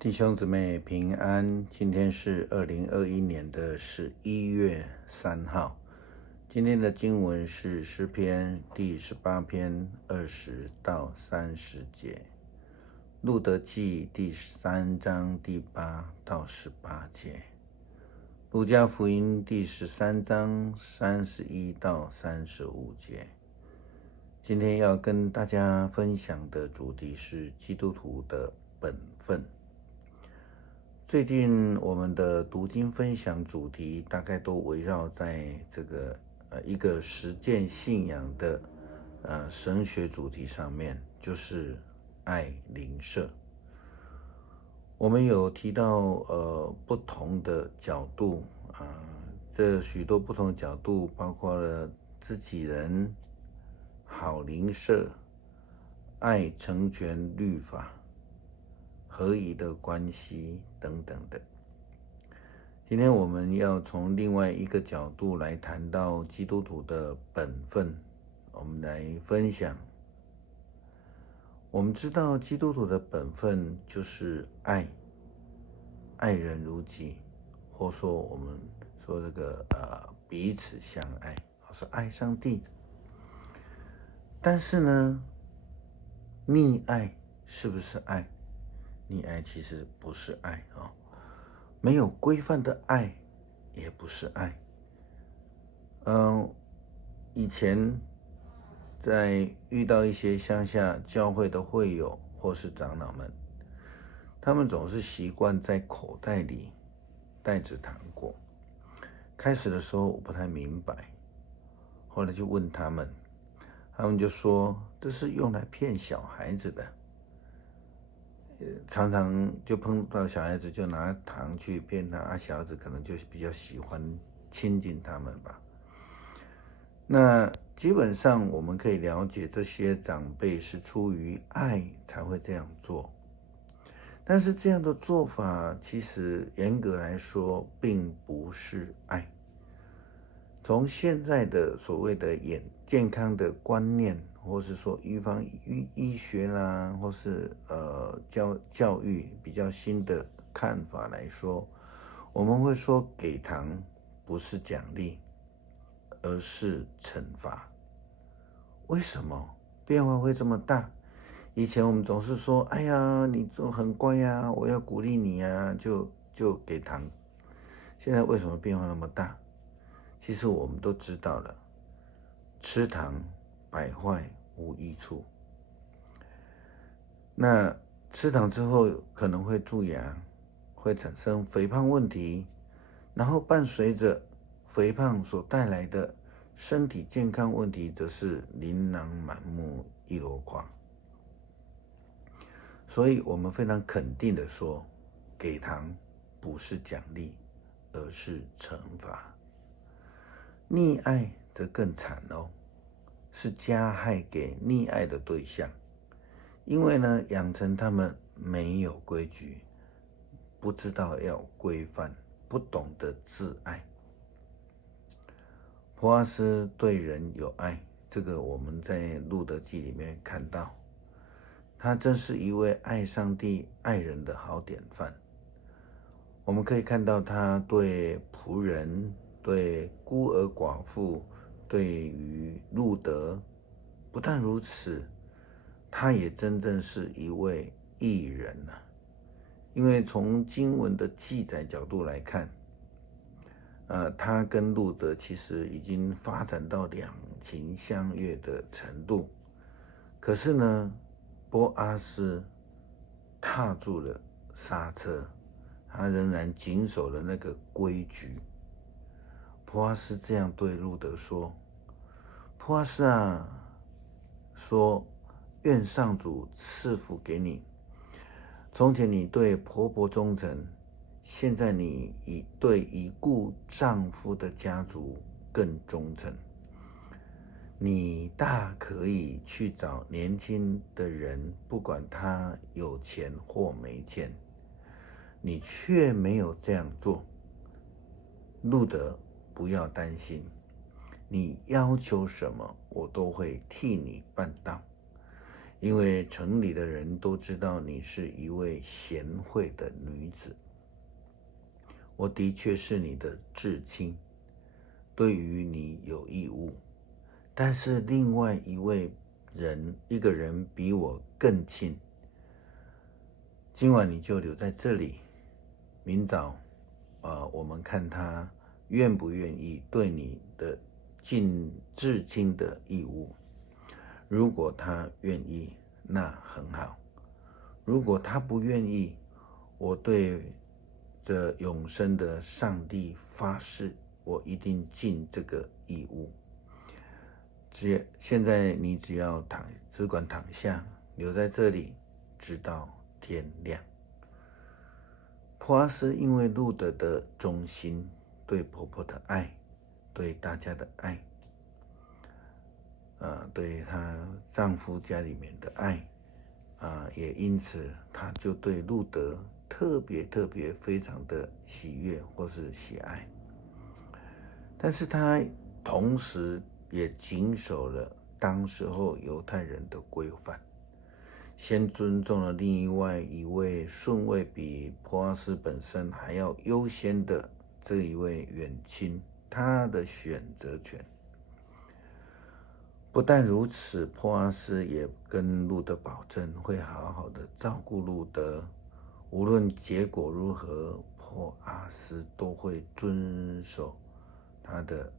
弟兄姊妹平安，今天是2021年的11月3号。今天的经文是诗篇第18篇20到30节，路得记第3章第8到18节，路加福音第13章31到35节。今天要跟大家分享的主题是基督徒的本分。最近我们的读经分享主题大概都围绕在这个一个实践信仰的神学主题上面，就是爱邻舍。我们有提到不同的角度这许多不同的角度包括了自己人、好邻舍、爱成全律法、合宜的关系等等的。今天我们要从另外一个角度来谈到基督徒的本分，我们来分享。我们知道基督徒的本分就是爱人如己，或说我们说这个彼此相爱，是爱上帝。但是呢，溺爱是不是爱？溺爱其实不是爱没有规范的爱也不是爱。以前在遇到一些乡下教会的会友或是长老们，他们总是习惯在口袋里带着糖果。开始的时候我不太明白，后来就问他们就说这是用来骗小孩子的。常常就碰到小孩子就拿糖去骗他，小孩子可能就比较喜欢亲近他们吧。那基本上我们可以了解，这些长辈是出于爱才会这样做，但是这样的做法其实严格来说并不是爱。从现在的所谓的健康的观念，或是说预防医学啦，或是教育比较新的看法来说，我们会说给糖不是奖励，而是惩罚。为什么变化会这么大？以前我们总是说，哎呀，你做很乖呀，我要鼓励你呀，就给糖。现在为什么变化那么大？其实我们都知道了，吃糖百坏无一处。那吃糖之后可能会蛀牙，会产生肥胖问题，然后伴随着肥胖所带来的身体健康问题，则是琳琅满目一箩筐。所以我们非常肯定的说，给糖不是奖励，而是惩罚。溺爱则更惨是加害给溺爱的对象，因为呢，养成他们没有规矩，不知道要规范，不懂得自爱。波阿斯对人有爱，这个我们在路得记里面看到，他真是一位爱上帝、爱人的好典范。我们可以看到他对仆人、对孤儿寡妇、对于路得，不但如此，他也真正是一位义人因为从经文的记载角度来看，他跟路得其实已经发展到两情相悦的程度，可是呢，波阿斯踏住了刹车，他仍然谨守了那个规矩。波阿斯这样对路得说：波阿斯说，愿上主赐福给你。从前你对婆婆忠诚，现在你对已故丈夫的家族更忠诚。你大可以去找年轻的人，不管他有钱或没钱，你却没有这样做。路得，不要担心，你要求什么，我都会替你办到。因为城里的人都知道你是一位贤惠的女子。我的确是你的至亲，对于你有义务。但是另外一个人比我更亲。今晚你就留在这里，明早，我们看他愿不愿意对你的尽至亲的义务。如果他愿意，那很好；如果他不愿意，我对这永生的上帝发誓，我一定尽这个义务。现在你只管躺下，留在这里，直到天亮。波阿斯因为路德的忠心，对婆婆的爱，对大家的爱，对她丈夫家里面的爱，也因此她就对路德特别非常的喜悦或是喜爱。但是她同时也谨守了当时候犹太人的规范，先尊重了另外一位顺位比波阿斯本身还要优先的这一位远亲，他的选择权。不但如此，波阿斯也跟路德保证会好好的照顾路德，无论结果如何，波阿斯都会遵守他的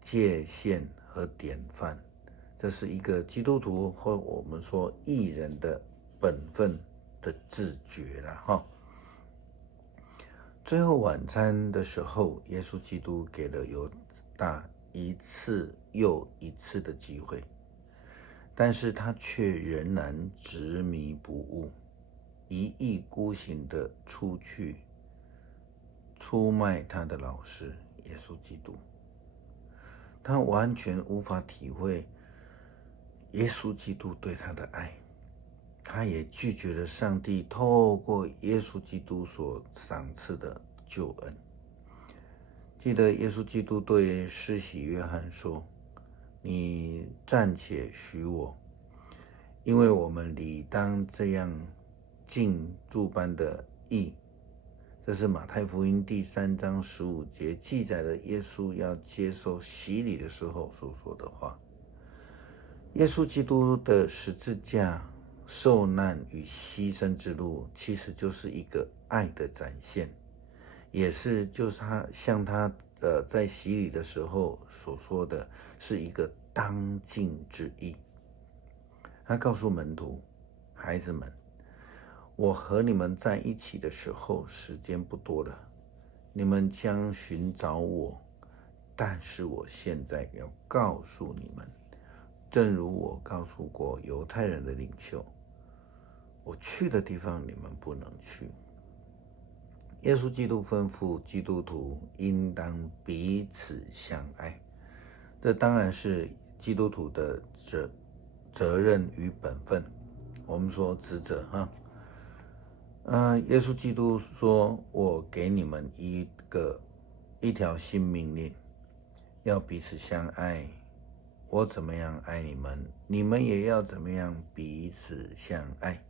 界限和典范。这是一个基督徒或我们说义人的本分的自觉啦哈。最后晚餐的时候，耶稣基督给了犹大一次又一次的机会，但是他却仍然执迷不悟，一意孤行的出去出卖他的老师耶稣基督。他完全无法体会耶稣基督对他的爱，他也拒绝了上帝透过耶稣基督所赏赐的救恩。记得耶稣基督对施洗约翰说：“你暂且许我，因为我们理当这样尽诸般的义。”这是马太福音第3章15节记载了耶稣要接受洗礼的时候所说的话。耶稣基督的十字架受难与牺牲之路，其实就是一个爱的展现，也是就是他像他在洗礼的时候所说的，是一个当尽之义。他告诉门徒：孩子们，我和你们在一起的时候，时间不多了，你们将寻找我，但是我现在要告诉你们，正如我告诉过犹太人的领袖，我去的地方你们不能去。耶稣基督吩咐基督徒应当彼此相爱，这当然是基督徒的责任与本分，我们说职责哈。耶稣基督说：“我给你们一条新命令，要彼此相爱。我怎么样爱你们，你们也要怎么样彼此相爱。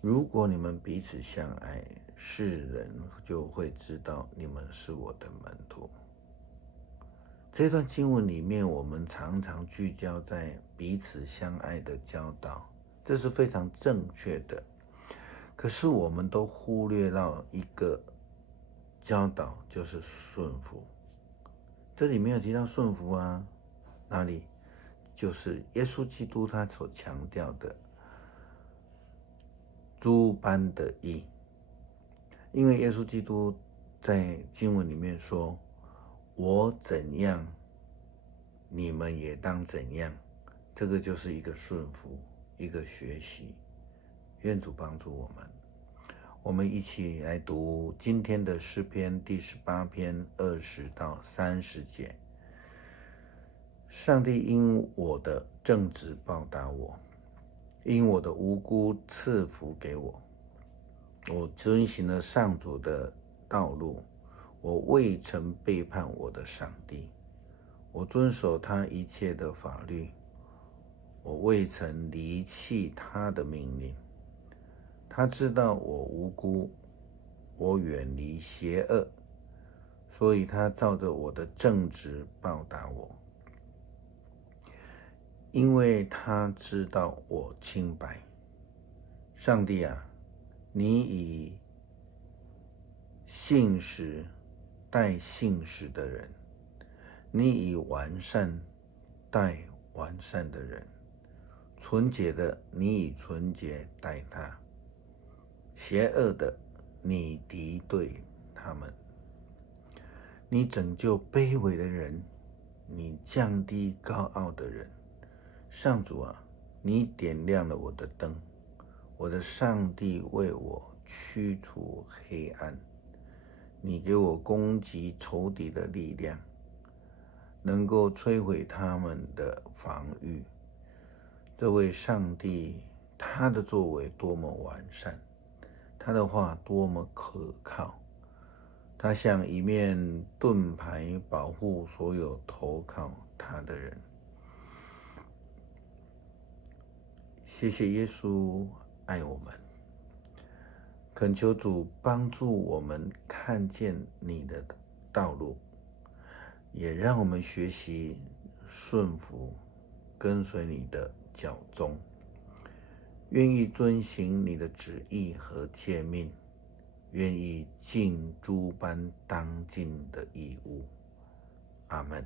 如果你们彼此相爱，世人就会知道你们是我的门徒。”这段经文里面，我们常常聚焦在彼此相爱的教导，这是非常正确的。可是我们都忽略到一个教导，就是顺服。这里没有提到顺服啊，哪里？就是耶稣基督他所强调的诸般的义。因为耶稣基督在经文里面说：“我怎样，你们也当怎样。”这个就是一个顺服，一个学习。愿主帮助我们。我们一起来读今天的诗篇第18篇20到30节。上帝因我的正直报答我，因我的无辜赐福给我。我遵行了上主的道路，我未曾背叛我的上帝。我遵守他一切的法律，我未曾离弃他的命令。他知道我无辜，我远离邪恶，所以他照着我的正直报答我。因为他知道我清白。上帝啊，你以信实待信实的人，你以完善待完善的人，纯洁的你以纯洁待他，邪恶的你敌对他们。你拯救卑微的人，你降低高傲的人。上主啊，你点亮了我的灯，我的上帝为我驱除黑暗。你给我攻击仇敌的力量，能够摧毁他们的防御。这位上帝，他的作为多么完善，他的话多么可靠。他像一面盾牌，保护所有投靠他的人。谢谢耶稣爱我们，恳求主帮助我们看见你的道路，也让我们学习顺服，跟随你的脚踪，愿意遵行你的旨意和诫命，愿意尽诸般当尽的义务。阿们。